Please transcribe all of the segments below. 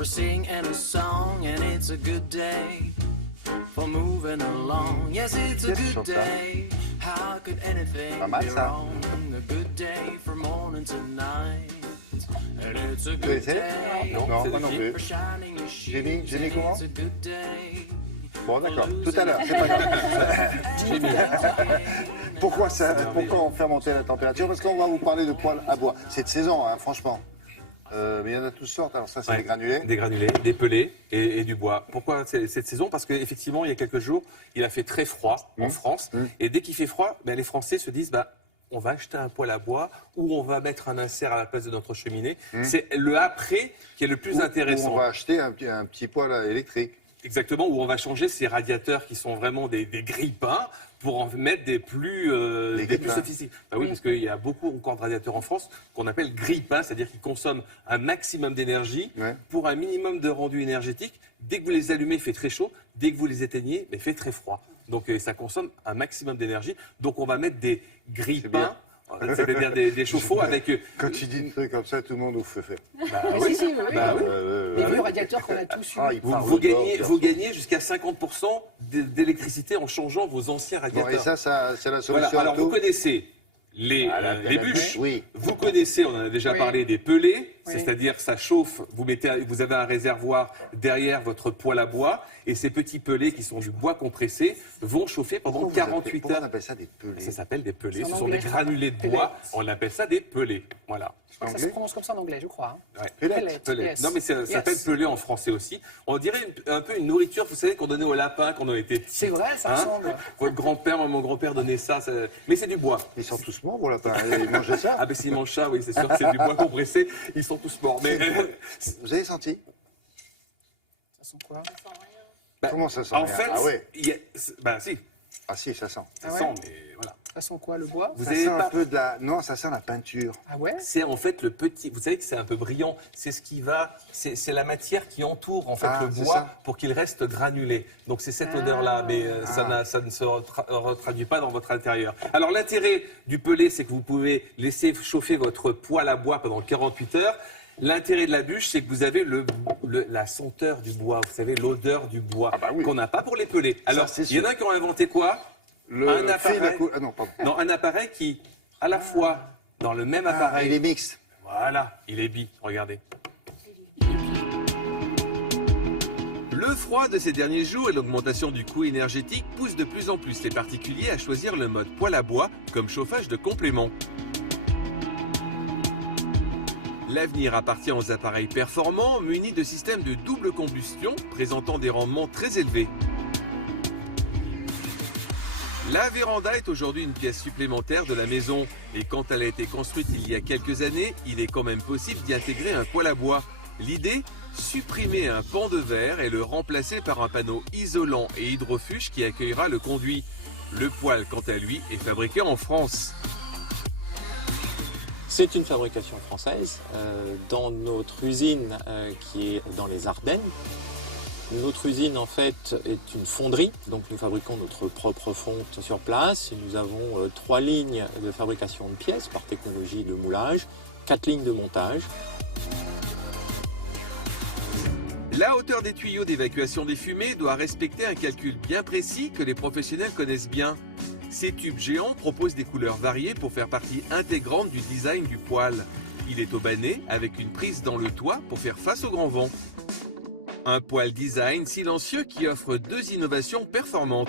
for singing a song, and it's a good day for moving along. Yes, it's a good day. How could anything be wrong? A good day for morning to night. And it's a good day. Non, moi non plus. J'ai mis comment? Bon, d'accord. Tout à l'heure, c'est pas grave. Pourquoi on fait monter la température? Parce qu'on va vous parler de poêle à bois. C'est de saison, hein, franchement. Mais il y en a toutes sortes. Alors ça, c'est des granulés. Des granulés, des pelés et du bois. Pourquoi cette saison? Parce qu'effectivement, il y a quelques jours, il a fait très froid en France. Et dès qu'il fait froid, les Français se disent on va acheter un poêle à bois ou on va mettre un insert à la place de notre cheminée. C'est le après qui est le plus intéressant. Ou on va acheter un petit poêle électrique. Exactement, où on va changer ces radiateurs qui sont vraiment des grille-pains pour en mettre des plus sophistiqués. Oui, parce qu'il y a beaucoup encore de radiateurs en France qu'on appelle grille-pains, c'est-à-dire qu'ils consomment un maximum d'énergie pour un minimum de rendu énergétique. Dès que vous les allumez, il fait très chaud. Dès que vous les éteignez, il fait très froid. Donc ça consomme un maximum d'énergie. Donc on va mettre des grille-pains. C'est-à-dire des chauffe-eau avec... Quand tu dis des trucs comme ça, tout le monde vous fait faire. Oui. Les vieux radiateurs qu'on a tous eu. Vous gagnez jusqu'à 50% d'électricité en changeant vos anciens radiateurs. Bon, et ça, c'est la solution. Alors, vous connaissez les bûches. Oui. Vous connaissez, on en a déjà parlé, des pelés. C'est-à-dire, ça chauffe, vous avez un réservoir derrière votre poêle à bois. Et ces petits pelés qui sont du bois compressé vont chauffer pendant 48 heures. Pourquoi on appelle ça des pelés? Ça s'appelle des pelés. Ce sont des granulés de bois. On appelle ça des pelés. Voilà. Ça se prononce comme ça en anglais, je crois. Pellet. Non, mais ça s'appelle pelé en français aussi. On dirait un peu une nourriture, vous savez, qu'on donnait aux lapins quand on était petits. C'est vrai, ça ressemble. Votre grand-père, mon grand-père donnait ça. Mais c'est du bois. Ils sont tous morts, vos lapins. Ils mangent ça? Ah, ben s'ils mangent ça, oui, c'est sûr que c'est du bois compressé. Ils sont tous morts. Mais... Vous avez senti? Ça sent quoi? Comment ça sent? En fait, si. Ah si, ça sent. Ça sent, mais voilà. Ça sent quoi, le bois? Ça sent un peu de la... Non, ça sent la peinture. Ah ouais? C'est en fait le petit... Vous savez que c'est un peu brillant. C'est ce qui va... C'est la matière qui entoure en fait le bois pour qu'il reste granulé. Donc c'est cette odeur-là, mais ça ne se retraduit pas dans votre intérieur. Alors l'intérêt du pelé, c'est que vous pouvez laisser chauffer votre poêle à bois pendant 48 heures. L'intérêt de la bûche, c'est que vous avez la senteur du bois, vous savez, l'odeur du bois, qu'on n'a pas pour les pelés. Alors, il y en a qui ont inventé quoi? Un appareil qui, à la fois, dans le même appareil... Il est mixte. Voilà, il est bi, regardez. Le froid de ces derniers jours et l'augmentation du coût énergétique poussent de plus en plus les particuliers à choisir le mode poêle à bois comme chauffage de complément. L'avenir appartient aux appareils performants munis de systèmes de double combustion présentant des rendements très élevés. La véranda est aujourd'hui une pièce supplémentaire de la maison et quand elle a été construite il y a quelques années, il est quand même possible d'y intégrer un poêle à bois. L'idée, supprimer un pan de verre et le remplacer par un panneau isolant et hydrofuge qui accueillera le conduit. Le poêle, quant à lui, est fabriqué en France. C'est une fabrication française dans notre usine qui est dans les Ardennes. Notre usine en fait est une fonderie, donc nous fabriquons notre propre fonte sur place. Nous avons 3 lignes de fabrication de pièces par technologie de moulage, 4 lignes de montage. La hauteur des tuyaux d'évacuation des fumées doit respecter un calcul bien précis que les professionnels connaissent bien. Ces tubes géants proposent des couleurs variées pour faire partie intégrante du design du poêle. Il est aubané avec une prise dans le toit pour faire face au grand vent. Un poêle design silencieux qui offre 2 innovations performantes.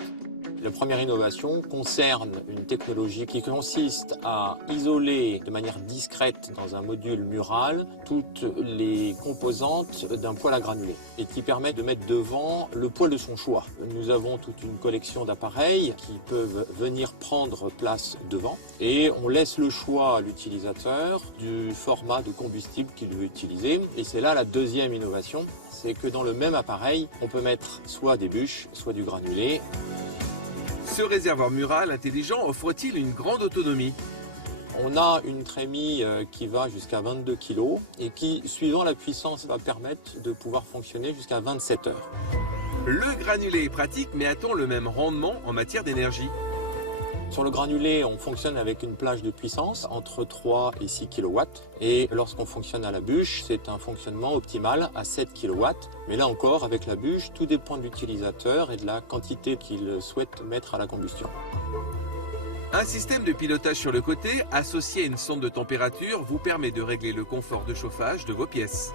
La première innovation concerne une technologie qui consiste à isoler de manière discrète dans un module mural toutes les composantes d'un poêle à granulés et qui permet de mettre devant le poêle de son choix. Nous avons toute une collection d'appareils qui peuvent venir prendre place devant et on laisse le choix à l'utilisateur du format de combustible qu'il veut utiliser. Et c'est là la deuxième innovation, c'est que dans le même appareil, on peut mettre soit des bûches, soit du granulé. Ce réservoir mural intelligent offre-t-il une grande autonomie? On a une trémie qui va jusqu'à 22 kg et qui, suivant la puissance, va permettre de pouvoir fonctionner jusqu'à 27 heures. Le granulé est pratique, mais a-t-on le même rendement en matière d'énergie? Sur le granulé, on fonctionne avec une plage de puissance entre 3 et 6 kW. Et lorsqu'on fonctionne à la bûche, c'est un fonctionnement optimal à 7 kW. Mais là encore, avec la bûche, tout dépend de l'utilisateur et de la quantité qu'il souhaite mettre à la combustion. Un système de pilotage sur le côté, associé à une sonde de température, vous permet de régler le confort de chauffage de vos pièces.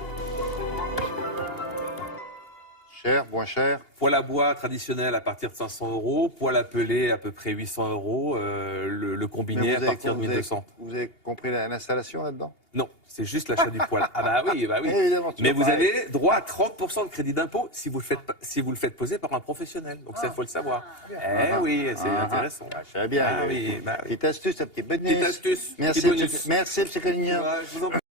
Cher, moins cher. Poêle à bois traditionnel à partir de 500 €, poêle à peler à peu près 800 €, le combiné à partir de 1200. Vous avez compris l'installation là-dedans? Non, c'est juste l'achat du poêle. Ah bah oui, bah oui. Évidemment, Mais vous avez droit à 30% de crédit d'impôt si vous le faites poser par un professionnel. Donc ça, il faut le savoir. Oui, c'est intéressant. Je savais bien. Ah oui, bah oui. Petite astuce, un petit bonus. Petite astuce. Merci, petit bonus. Merci, M. Collignon. Ouais, je vous en prie.